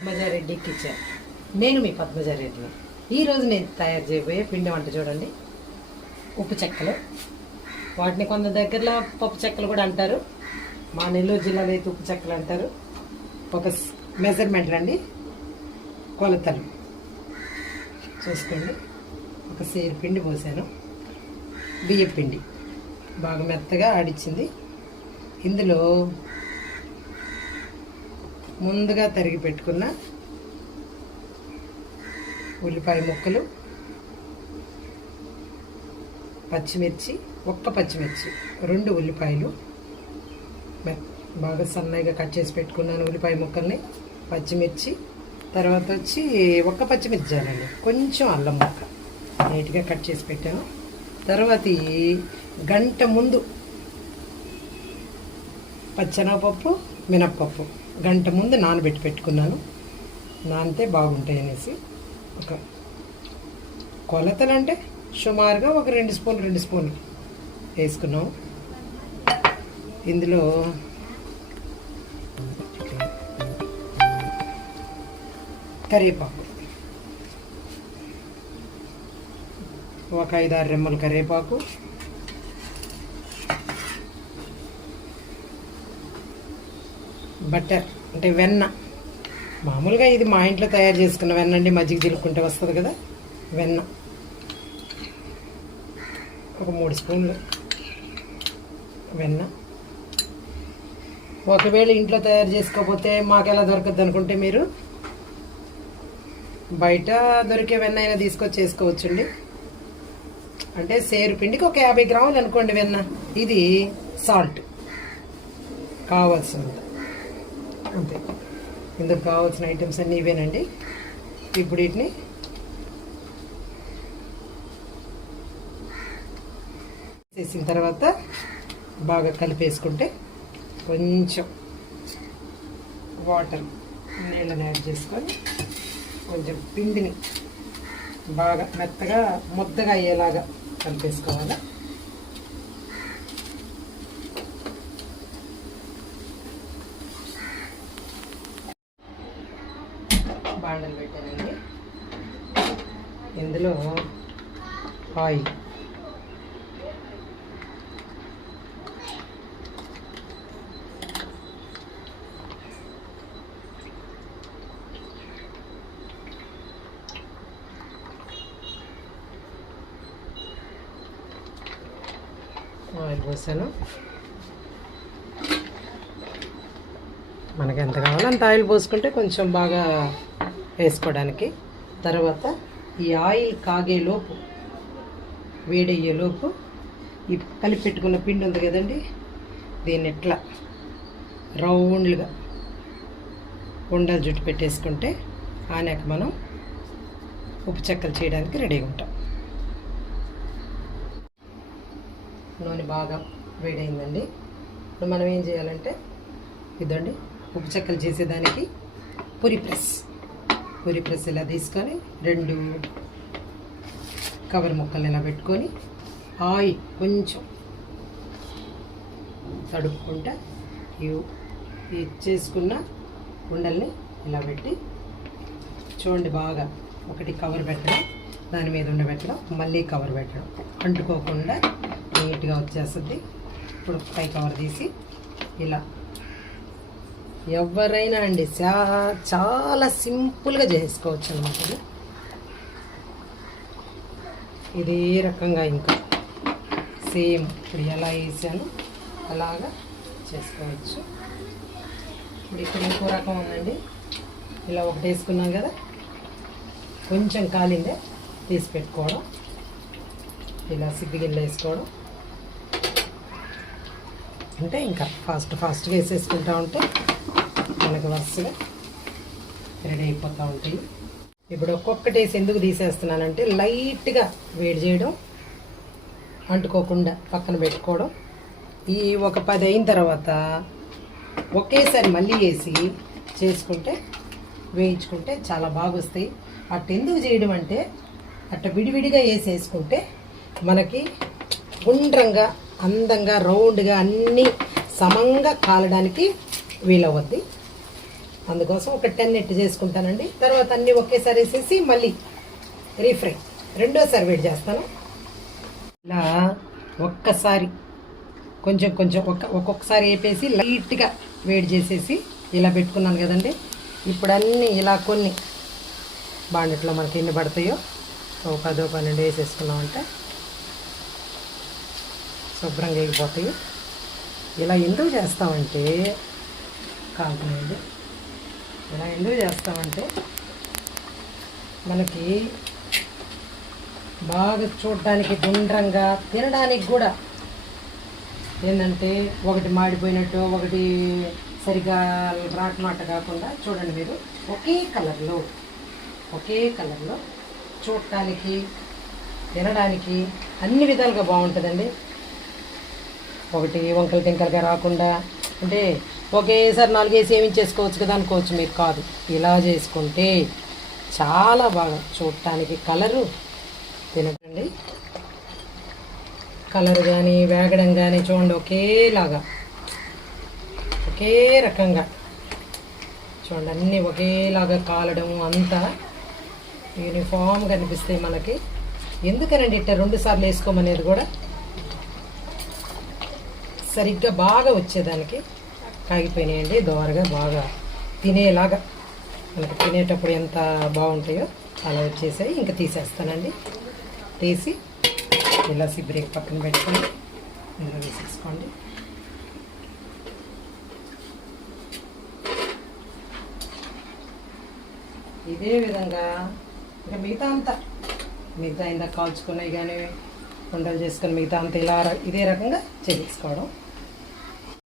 Padmaja Reddy kitchen నేను మీ పద్మజారెడ్డిని. ఈరోజు నేను తయారు చేయబోయే పిండి వంట చూడండి. ఉప్పు చెక్కలు. వాటిని కొంత దగ్గరలో పప్పు చెక్కలు కూడా అంటారు. మా నెల్లూరు జిల్లాలో అయితే ఉప్పు చెక్కలు అంటారు. ఒక మెజర్మెంట్ రండి. కొలతలు. చూసుకోండి. ఒక సేరు పిండి పోసాను. బియ్యం పిండి. బాగా మెత్తగా ఆడిచ్చింది. ఇందులో ముందుగా తరిగి పెట్టుకున్న ఉల్లిపాయ ముక్కలు పచ్చిమిర్చి ఒక్క పచ్చిమిర్చి రెండు ఉల్లిపాయలు. బాగా సన్నగా కట్ చేసి పెట్టుకున్నాను ఉల్లిపాయ ముక్కల్ని. పచ్చిమిర్చి తర్వాత వచ్చి ఒక్క పచ్చిమిర్చి చాలండి. కొంచెం అల్లం ముక్క. నీట్గా కట్ చేసి పెట్టాను. తర్వాత గంట ముందు పచ్చనపప్పు మినప్పప్పు. గంట ముందు నానబెట్టి పెట్టుకున్నాను. నానితే బాగుంటాయి అనేసి ఒక కొలతలు అంటే సుమారుగా ఒక రెండు స్పూన్లు రెండు స్పూన్లు వేసుకున్నాం. ఇందులో కరివేపాకు. ఒక ఐదారు రెమ్మల కరివేపాకు. బటర్ అంటే వెన్న. మామూలుగా ఇది మా ఇంట్లో తయారు చేసుకున్న వెన్న అండి మజ్జిగ చిలుక్కుంటే వస్తుంది కదా వెన్న. ఒక మూడు స్పూన్లు వెన్న. ఒకవేళ ఇంట్లో తయారు చేసుకోకపోతే మాకు ఎలా దొరకద్దు అనుకుంటే మీరు బయట దొరికే వెన్న అయినా తీసుకొచ్చి చేసుకోవచ్చండి అంటే సేరు పిండికి ఒక యాభై గ్రాములు అనుకోండి వెన్న. ఇది సాల్ట్ కావాల్సినంత. అంతే. ఇందుకు కావాల్సిన ఐటమ్స్ అన్నీ ఇవేనండి. ఇప్పుడు వీటిని చేసిన తర్వాత బాగా కలిపేసుకుంటే కొంచెం వాటర్ నీళ్ళని యాడ్ చేసుకొని కొంచెం పిండిని బాగా మెత్తగా ముద్దగా అయ్యేలాగా కలిపేసుకోవాలి. ఇందులో ఆయిల్ ఆయిల్ పోసాను. మనకి ఎంత కావాలో అంత ఆయిల్ పోసుకుంటే కొంచెం బాగా వేసుకోవడానికి. తర్వాత ఈ ఆయిల్ కాగేలోపు వేడయ్యేలోపు ఈ కలిపి పెట్టుకున్న పిండి ఉంది కదండి దీన్ని ఎట్లా రౌండ్లుగా ఉండలు జుట్టు పెట్టేసుకుంటే ఆనాక మనం ఉప్పు చెక్కలు చేయడానికి రెడీగా ఉంటాం. నూనె బాగా వేడైందండి. ఇప్పుడు మనం ఏం చేయాలంటే ఇదండి ఉప్పు చెక్కలు చేసేదానికి పురి ప్రెస్. పూరి ప్రెస్ ఇలా తీసుకొని రెండు కవర్ ముక్కలు ఇలా పెట్టుకొని ఆయిల్ కొంచెం తడుపుకుంటా ఈ చేసుకున్న ఉండల్ని ఇలా పెట్టి చూడండి బాగా ఒకటి కవర్ పెట్టడం దాని మీద ఉండబెట్టడం మళ్ళీ కవర్ పెట్టడం. అంటుకోకుండా నీట్గా వచ్చేస్తుంది. ఇప్పుడు పై కవర్ తీసి ఇలా ఎవరైనా అండి చా చాలా సింపుల్గా చేసుకోవచ్చు అనమాట ఇది. ఇదే రకంగా ఇంకా సేమ్ ఇప్పుడు ఎలా వేసాను అలాగా చేసుకోవచ్చు. ఇప్పుడు ఇక్కడ ఇంకో రకం ఉందండి. ఇలా ఒకటి వేసుకున్నాం కదా కొంచెం కాలిందే తీసి పెట్టుకోవడం ఇలా సిగ్గుగిన్నె వేసుకోవడం. అంటే ఇంకా ఫాస్ట్ ఫాస్ట్గా వేసేసుకుంటా ఉంటే మనకు వరుసగా రెడీ అయిపోతూ ఉంటాయి. ఇప్పుడు ఒక్కొక్కటి ఎందుకు తీసేస్తున్నానంటే లైట్గా వేడి చేయడం అంటుకోకుండా పక్కన పెట్టుకోవడం. ఈ ఒక పది అయిన తర్వాత ఒకేసారి మళ్ళీ వేసి చేసుకుంటే వేయించుకుంటే చాలా బాగా వస్తాయి అట్ట ఎందుకు చేయడం అంటే అట్ట విడివిడిగా వేసేసుకుంటే మనకి గుండ్రంగా అందంగా రౌండ్గా అన్నీ సమంగా కాలడానికి వీలవద్ది అందుకోసం ఒక టెన్ ఎట్ చేసుకుంటానండి. తర్వాత అన్నీ ఒకేసారి వేసేసి మళ్ళీ రీఫ్రై. రెండోసారి వేడి చేస్తాను. ఇలా ఒక్కసారి కొంచెం కొంచెం ఒక్క ఒక్కొక్కసారి వేపేసి లైట్గా వేడి చేసేసి ఇలా పెట్టుకున్నాను కదండి. ఇప్పుడు అన్నీ ఇలా కొన్ని బాండిట్లో మనకి ఎన్ని పడతాయో ఒక పదో పన్నెండు వేసేసుకున్నామంటే శుభ్రంగా వేగిపోతాయి ఇలా ఎందుకు చేస్తామంటే కాకుండా ఇలా ఎందుకు చేస్తామంటే మనకి బాగా చూడడానికి గుండ్రంగా తినడానికి కూడా ఏంటంటే ఒకటి మాడిపోయినట్టు ఒకటి సరిగా రాటమాట కాకుండా చూడండి మీరు ఒకే కలర్లో ఒకే కలర్లో చూడటానికి తినడానికి అన్ని విధాలుగా బాగుంటుందండి. ఒకటి వంకలు టెంకలుగా రాకుండా అంటే ఒకేసారి నాలుగేసి ఏమి చేసుకోవచ్చు కదా అనుకోవచ్చు మీరు కాదు. ఇలా చేసుకుంటే చాలా బాగా చూడటానికి కలరు తినకండి. కలర్ కానీ వేగడం కానీ చూడండి ఒకేలాగా. ఒకే రకంగా. చూడండి అన్నీ ఒకేలాగా కాలడం అంతా యూనిఫామ్గా కనిపిస్తాయి మనకి. ఎందుకనండి ఇట్ట రెండు సార్లు వేసుకోమనేది కూడా? సరిగ్గా బాగా వచ్చేదానికి. కాగిపోయినాయండి దోరగా బాగా తినేలాగా. మనకి తినేటప్పుడు ఎంత బాగుంటాయో అలా వచ్చేసాయి. ఇంకా తీసేస్తానండి. తీసి ఇలా బ్రేక్ పక్కన పెట్టుకొని ఇలా వేసేసుకోండి ఇదే విధంగా ఇంకా మిగతా అంతా మిగతా ఇందాక కాల్చుకున్నవి కానీ ఉండలు చేసుకొని మిగతా అంతా ఇలా ఇదే రకంగా చేసేసుకోవడం.